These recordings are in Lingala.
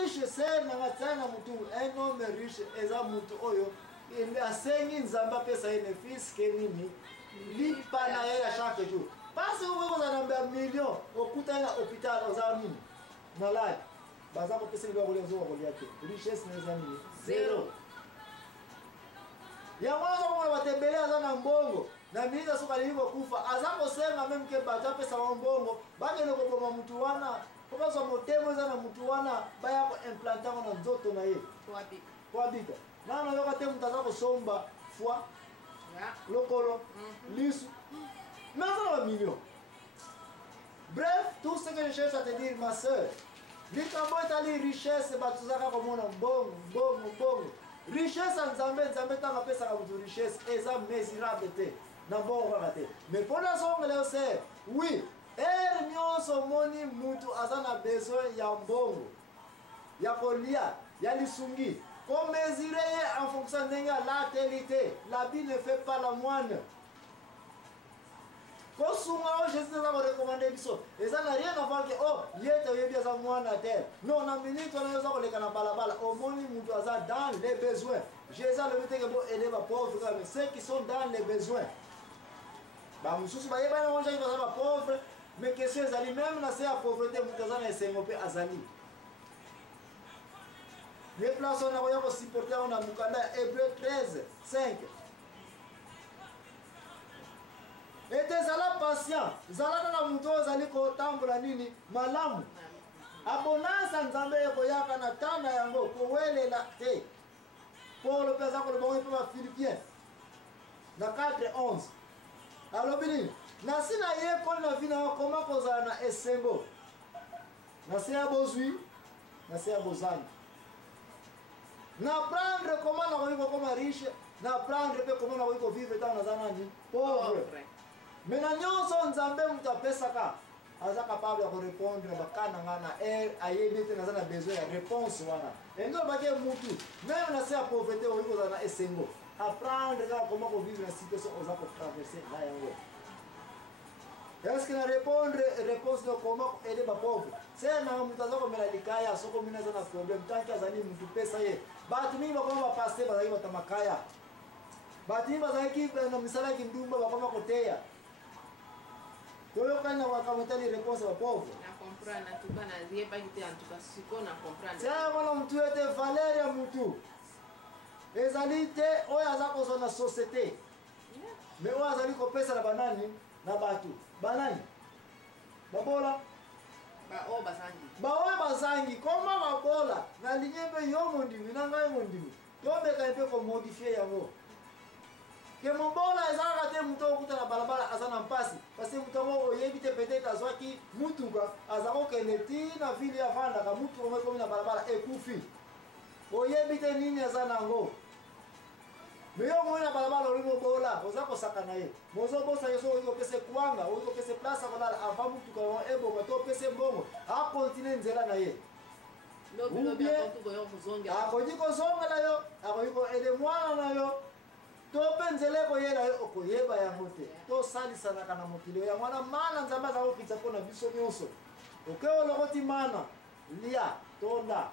riche ser na matana mutu un homme riche eza mutu oyo asengi nzambe apesa ye fils ke nini lipa na ye ya chaque jour parce que okozala na million okutani na hôpital oza nini malade baza kopesa liba kolia ozoka kolia te richesse na eza nini zero yango aza komona bato ebele aza na mbongo na minisa soki alingi kokufa aza kosenga meme ke bato apesa bango mbongo bakende koboma mutu wana po bazwa motema eza na mutu wana baya koimplante yango na nzoto na ye po abika nano yoka te mutu aza kosomba foi lokolo lisu mais aza na bamillion. Bref, tout ce que je cherche à te dire ma soeur, likambo etali richesse bato ozaka komona mbongo richesse ya nzambe ntango apesaka mutu richesse eza mesurable te na mbongo kaka te mais mpona azongela yo ser oui ere nyonso omoni mutu aza na besoin ya mbongo ya kolia ya lisungi komesure ye en fonction ndenge alateli te l'habit ne fait pas la moine kosunga o jésus eza korekomande biso eza na rien avant ke o ye te oyebi aza mwana te non na minute wana yo eza koleka na balabala omoni mutu aza dans les besoins jésus alobi teke bo ede bapauvre kaka mais ceux qui sont dans les besoins bamosusu bayebani onjaki baza bapauvre mais question ezali même na se ya pauvreté mutu aza na esengo mpe azali ye place wana koya kosupporte yango na mokanda ya Hébreu 13:5 ete zala patient zala kaka mutu oyo ozali kotambola nini malamu abonansa nzambe ekoyaka na tanda yango kowelela te Paulo mpe aza koloba ngo mpe bafilipien na 4:11 alobi nini nasi na ye koli na vi na yo koma kozala na esengo na se ya bozwi na se ya bozangi na prendre koma nakoki kokoma riche na prendre mpe koma nakoki kovivre ntango naza nani pauvre mais na nyonso nzambe mutu apesaka aza capable ya korépondre bakana nga na aire ayebi ete naza na besoin ya réponse wana enge olobaki mutu même na se ya pauvreté okoki kozala na esengo apprendre kaka koma kovivre na situation oza kotraverse na yango est-ce que na répondre réponse de comment aider bapauvre c'est na mutu aza komela likaya soko mino aza na problème tanki azali mutu pesa ye bato mingi bakoma bapaster bazalaki bata makaya bato mingi bazalaki na misala yaki ndumba bakoma koteya toyokani na makambo etali réponse ya bapauvre tiyango mutu ete valeur ya mutu ezali te oyo aza kozwa na société mais oyo azali kopesa na banani na bato banani babola baoyo bazangi koma babola nalingi mpe yo mondimi na ngai mondimi tobeka mpe komodifie yango ke mobola ezalaka te mutu okuta na balabala aza na mpasi parce que mutu yango oyebi te peut-être azwaki mutuka aza kokende ti na ville avandaka mutuka ngo ekomi na balabala ekufi oyebi te nini aza nango mais yo moni na balabala oli mobola oza kosaka na ye mozobosa ye so oyi kopesa kwanga oyi kopesa place akolala avant mutuka yango eboma to opesa mbongo akontinue nzela na ye akoki kozongela yo akoki koede mwana na yo to mpe nzela ekoyela yo okoyeba yango te tosalisanaka na mokili yango wana mana nzambe aza kokitisa mpo na biso nyonso oke olokoti mana lia tola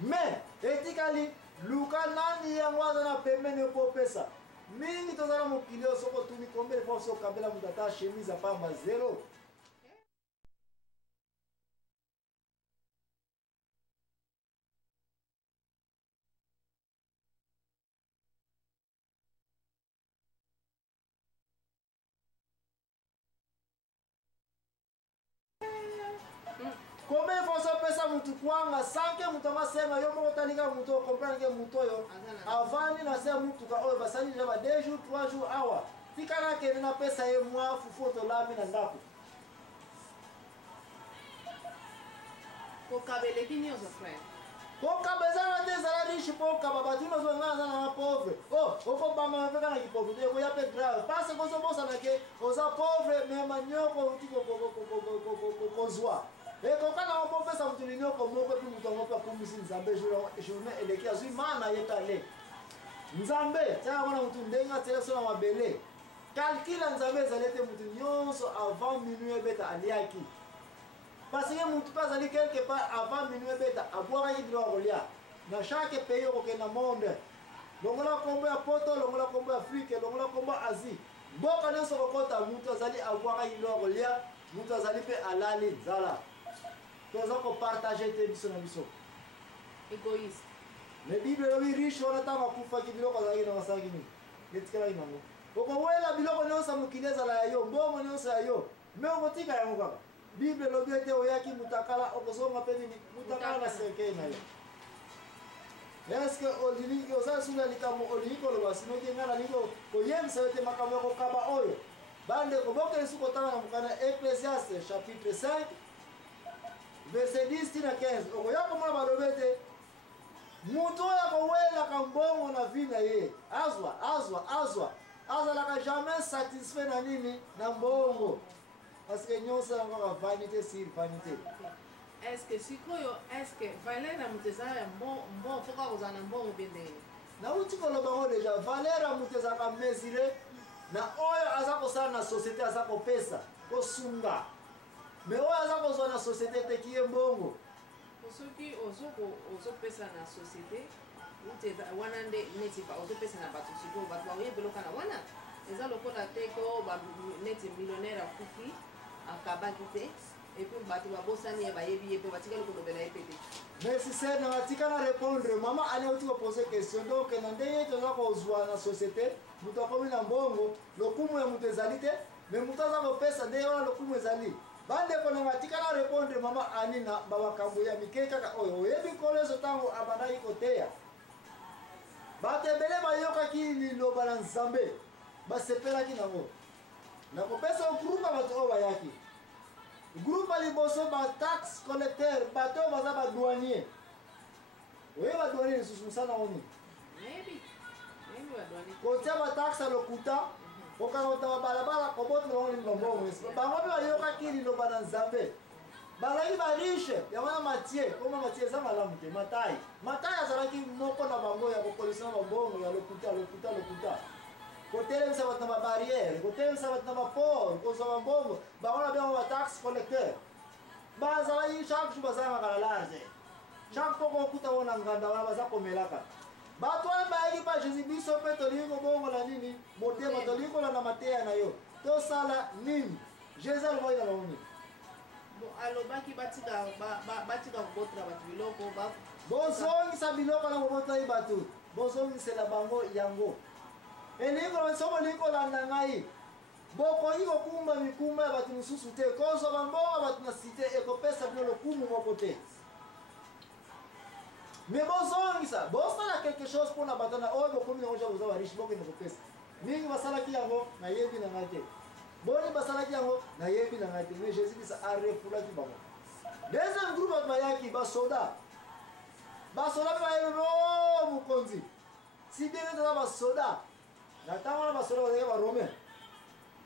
mais etikali luka nani yango aza na pembeni yo mpo opesa mingi toza na mokili oyo soko otuni kombele mpo so okabela mutu ata chemise apamba zero combien fois so pesa mutu kwanga sanke mutu amasenga yo moko talinga mutu okomprendre ke mutu oyo avandi na se mutuka oyo basali deja ba 2 jours 3 jours awa tikana kende na pesa ye mwa fufu tolami na ndako kokabeleki nyonso frère kokabezana te ezala riche mpo okaba bato ino ozonga aza na pauvre okobamba mpe kaka kipauvreté ekoya mpe grave parce que ozobosana ke oza pauvre me manyoko outi kozwa ekoka nango mpo opesa mutu linyoko moko epi mutu yango mpe akumbisi nzambe journée eleki azwi mana ye tale nzambe tiaka mpona mutu ndenge atele so na mabele calcule ya nzambe ezali ete mutu nyonso avant minuit ebeta aliaki parce que mutu mpe azali quelque part avant minuit ebe azwaki biloko kolia na chaque pays okokende na monde longola kombo ya poto longola kombo ya afrique longola kombo ya asie mboka nyonso kokota mutu azali abwakaki biloko kolia mutu azali mpe alali nzala toza kopartage te biso na biso égoïste. me bible elobi riche wana ntango akufaki biloko azalaki na basalaki nini etikalaki nango okowela biloko nyonso mokili ezala ya yo mbongo nyonso ya yo me okotika yango kaka bible elobi ete oyaki mutakala okozonga mpe nini mutakala na serkei na yo eske olingi ozali suna likambo olingi koloba sinoki nga nalingi koyebisa yo te makambo ya kokaba oyo bandeko bokele su kotanga na mokanda ecclésiaste chapitre 5 verset 10 tina 15 okoya komona balobi ete mutu oyo akowelaka mbongo na vi na ye azwa azalaka jamais satisfait na nini na mbongo parce que nyonso yango kaka vanité sur vanité. Est-ce que sikoyo est-ce que valeur ya mutu ezala ya mbongo foka kozala na mbongo mpe ndenge nauti koloba ngo deja valeur ya mutu ezalaka mesure na oyo aza kosala na société aza kopesa kosunga me oyo aza kozwa na société teki ye mbongo soki ozopesa na société wana nde neti ozopesa na bato sikoyo bato baoyebeloka na wana eza lokola te ko neti millionnaire akufi akabaki te epuis bato babosani ye bayebi ye mpe batikali kolobela ye pete mais si se na batika na répondre mama ani auti kopose question donc na ndenge toza kozwa na société moto akomi na mbongo lokumu ya moto ezali te mais moto aza kopesa ndenge wana lokumu ezali bandeko na batika na répondre mama ani na bamakambo ya mike kaka oyo oyebi nkolo ezo ntango abandaki koteya bato ebele bayokaki liloba na nzambe basepelaki nango na kopesa groupe ya bato oyo bayaki groupe ya liboso bataxe collecteur bato oyo baza badouanier oye badouanier lisusu mosala oni kotia bataxe ya lokuta kokanga kotaba balabala kobotela bango nini bambongo bango mpe bayokaki liloba na nzambe bazalaki bariche yango na matie koma matie eza malamu te matai azalaki moko na bango ya kokolisa na bambongo ya lokuta kotelemisa bato na babarrière kotelemisa bato na baport kozwa bambongo bango na biango bataxe collecteur bazalaki chaque jour bazalaka na large chaque poko okuta ngo na nganda wana baza komelaka bato wana bayaki pa jésus biso mpe tolingi kobongola nini motema tolingi kolanda mateya na yo tosala nini jésus alobaki na bango nini alobaki batika kobotela bato biloko bozongisa biloko na kobotela bato bozongisela bango yango elingi bolingi kolanda ngai bokoki kokumba mikumba ya bato mosusu te kozwa bambongo bato na site ekopesa bino lokumu moko te me bozongisa bosala quelque chose mpona bato na oyo bokomi nango ja boza bariche bokende kopesa mingi basalaki yango nayebi na ngai te boni basalaki yango nayebi na ngai te me jésus krist arefulaki bango deuxième groupe bato bayaki basoda mpe bayebi o mokonzi si bien toza basoda na ntango wana basoda bazalaki baromain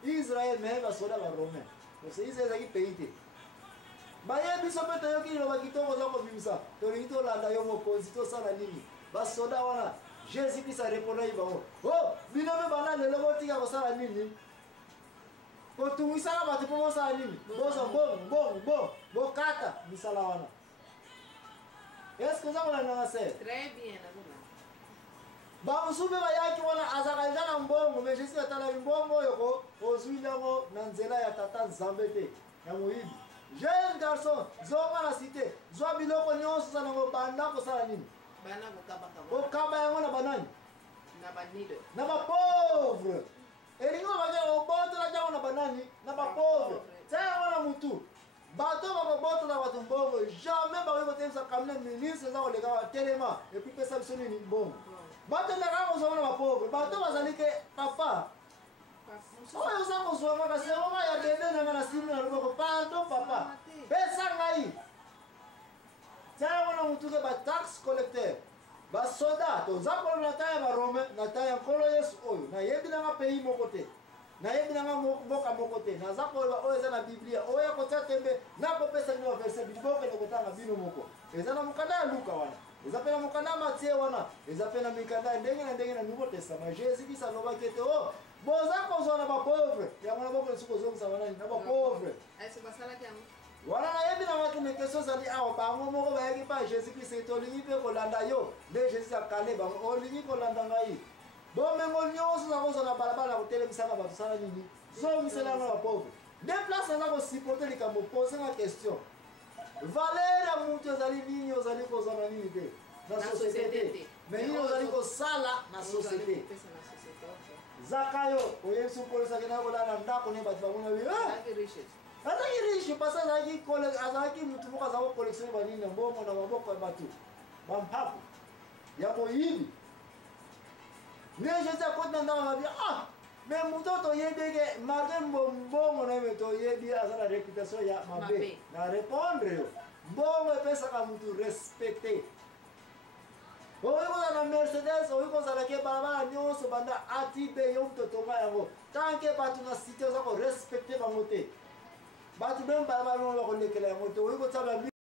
israel me basoda baromain parce israel ezalaki pays te bayebi biso mpe toyoki liloba kitoko oza kobimisa tolingi tolanda yo mokonzi tosala nini basoda wana jésus krist arepondaki bango o bino mpe banda lelo botika kosala nini kotungisaka bato mpo bosala nini bozwa mbongo bokata misala wana eske oza kolandanga ser bamosusu mpe bayaki wana azalaka deja na mbongo mais jésus atalaki mbongo oyo ozwili yango na nzela ya tata nzambe te ya moyibi jeune garçon zonga na cité zwa biloko nyonso oza nango banda kosala nini kokaba yango na banani na bapauvre elingi obaki obotelaki yango na banani na bapauvre tia yango na mutu bato bakobotola bato mbongo jamais bakoki kotelisa kamina ministre eza koleka batelema epui pesa biso nini mbongo bato ndaka kozwanga na bapauvre bato bazali ke papa oyo oza kozwanga kasi yango ya bebe nanga na simi na loboko pardon papa pesa ngai tia yango na mutu ke bataxe collecteur basoda toza kolona na ntai ya barome na ntai ya nkolo yesu oyo nayebi nanga pays moko te nayebi nanga mboka moko te naza koloba oyo eza na biblia oyo kotia tembe nakopesa bino baverse bibokende kotanga bino moko eza na mokanda ya luka wana eza mpe na mokanda ya matie wana eza mpe na mikanda ya ndenge na ndenge na nouveau testament jésus krist alobaki ete o boza kozwa na bapauvre yango na boko esu kozongisa banani na bapauvre wana nayebi na waki ne question ezali awa bango moko bayaki pa jésus christ tolingi mpe kolanda yo nde jésus akale bango olingi kolanda ngai bomengo nyonso oza kozwa na balabala kotelemisaka bato sala nini zongiselanga bapauvre nde place aza kosipote likambo posenga question valeur ya mutu ezali nini ozali kozwa na nini te na société te mais nini ozali kosala na société zakayo oyebi sokolesaki na kolala ndako ne bato bamona azalaki riche parce azalaki mutu moko aza kokolektione banini na mbongo na maboko ya bato bampapu ya moyibi nde jésus akoti na ndako babi mais mutu toyebike marke mbongo na ye toyebi aza na réputation ya mabe na répondre yo mbongo epesaka mutu respecte oyi kozala na mercedes oyi kozalaki balabala nyonso banda atibe yo mutu tonga yango tanke bato na cité oza korespecte bango te bato meme balabala nongo bakolekela yango te oyi kotsala